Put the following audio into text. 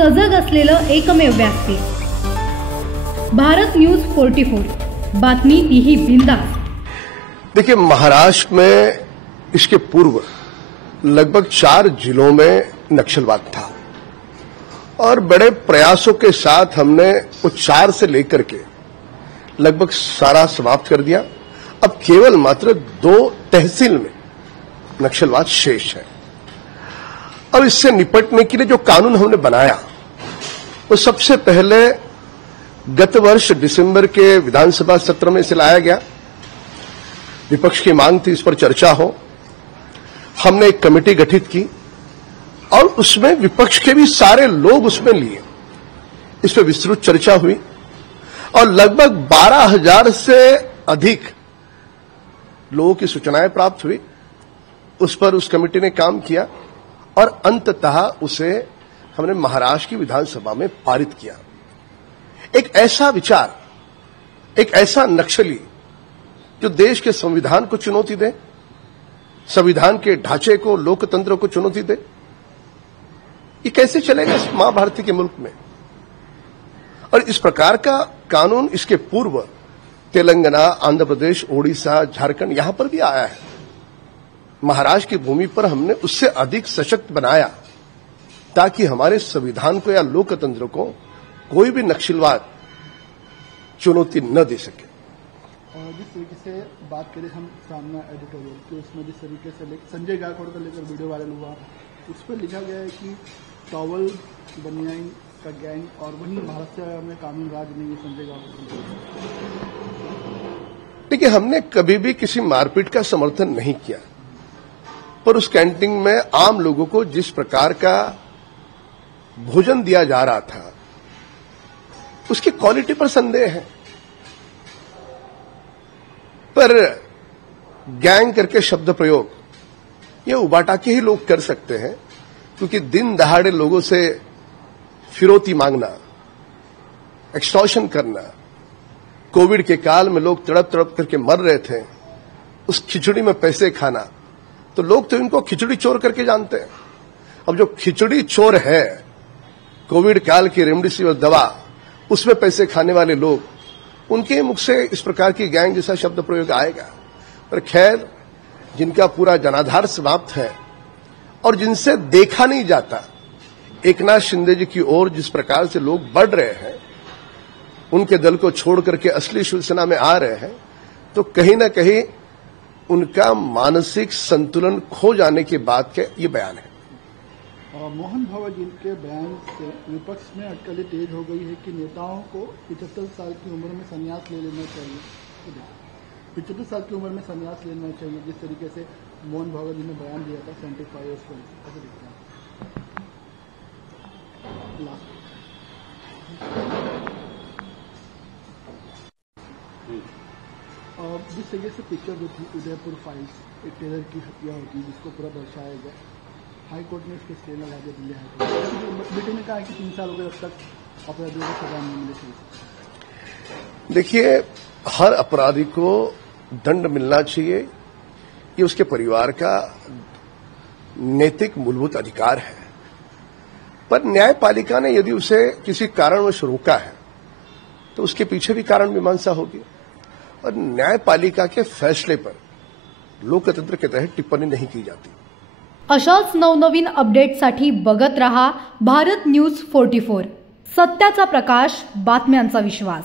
सजग असलेलं एकमेव व्यासपीठ भारत न्यूज 44, बातमी तीही बिंदास। देखिए, महाराष्ट्र में इसके पूर्व लगभग 4 जिलों में नक्सलवाद था और बड़े प्रयासों के साथ हमने वो 4 से लेकर के लगभग सारा समाप्त कर दिया। अब केवल मात्र 2 तहसील में नक्सलवाद शेष है। अब इससे निपटने के लिए जो कानून हमने बनाया वो सबसे पहले गत वर्ष दिसंबर के विधानसभा सत्र में इसे लाया गया। विपक्ष की मांग थी इस पर चर्चा हो। हमने एक कमेटी गठित की और उसमें विपक्ष के भी सारे लोग उसमें लिए। इस पर विस्तृत चर्चा हुई और लगभग 12,000 से अधिक लोगों की सूचनाएं प्राप्त हुई। उस पर उस कमेटी ने काम किया और अंततः उसे हमने महाराष्ट्र की विधानसभा में पारित किया। एक ऐसा विचार, एक ऐसा नक्सली जो देश के संविधान को चुनौती दे, संविधान के ढांचे को, लोकतंत्र को चुनौती दे, ये कैसे चलेगा इस मां भारती के मुल्क में? और इस प्रकार का कानून इसके पूर्व तेलंगाना, आंध्र प्रदेश, ओडिशा, झारखंड यहां पर भी आया है। महाराष्ट्र की भूमि पर हमने उससे अधिक सशक्त बनाया ताकि हमारे संविधान को या लोकतंत्र को कोई भी नक्सलवाद चुनौती न दे सके। जिस तरीके से बात करें हम सामना एडिटोरियल की, उसमें जिस तरीके से संजय गायकवाड़ को लेकर वीडियो वायरल हुआ, उस पर लिखा गया है कि टॉवल बनियाई का गैंग और वहीं महाराष्ट्र में कानून राज नहीं है संजय गायकवाड़। देखिए, हमने कभी भी किसी मारपीट का समर्थन नहीं किया, पर उस कैंटीन में आम लोगों को जिस प्रकार का भोजन दिया जा रहा था उसकी क्वालिटी पर संदेह है। पर गैंग करके शब्द प्रयोग ये उबाटा के ही लोग कर सकते हैं, क्योंकि दिन दहाड़े लोगों से फिरौती मांगना, एक्सटॉर्शन करना, कोविड के काल में लोग तड़प तड़प करके मर रहे थे, उस खिचड़ी में पैसे खाना, तो लोग तो इनको खिचड़ी चोर करके जानते हैं। अब जो खिचड़ी चोर है, कोविड काल की रेमडेसिविर दवा, उसमें पैसे खाने वाले लोग, उनके मुख से इस प्रकार की गैंग जैसा शब्द प्रयोग आएगा। पर खैर, जिनका पूरा जनाधार समाप्त है और जिनसे देखा नहीं जाता, एकनाथ शिंदे जी की ओर जिस प्रकार से लोग बढ़ रहे हैं, उनके दल को छोड़ करके असली शिवसेना में आ रहे हैं, तो कहीं ना कहीं उनका मानसिक संतुलन खो जाने के बाद के ये बयान है। मोहन भागवत जी के बयान से विपक्ष में अटकलें तेज हो गई है कि नेताओं को 75 साल की उम्र में संन्यास ले लेना चाहिए। 75 साल की उम्र में संन्यास लेना चाहिए, जिस तरीके से मोहन भागवत जी ने बयान दिया था 75 ईयर्स को। ऐसे दिखता है। जिस तरीके से पिक्चर जो थी उदयपुर फाइल्स, एक टेलर की हत्या होती जिसको पूरा दर्शाया गया, हाई कोर्ट ने इसके स्टे लगा दिया। दिल्ली हाई कोर्ट बेटे ने कहा है कि 3 साल हो गए, अब तक अपराधियों को सजा नहीं मिली। देखिए, हर अपराधी को दंड मिलना चाहिए, ये उसके परिवार का नैतिक मूलभूत अधिकार है। पर न्यायपालिका ने यदि उसे किसी कारणवश रोका है तो उसके पीछे भी कारण मीमांसा होगी और न्यायपालिका के फैसले पर लोकतंत्र के तहत टिप्पणी नहीं की जाती। अशाच नवनवीन अपडेटसाठी बघत रहा भारत न्यूज 44, सत्याचा प्रकाश, बातम्यांचा विश्वास।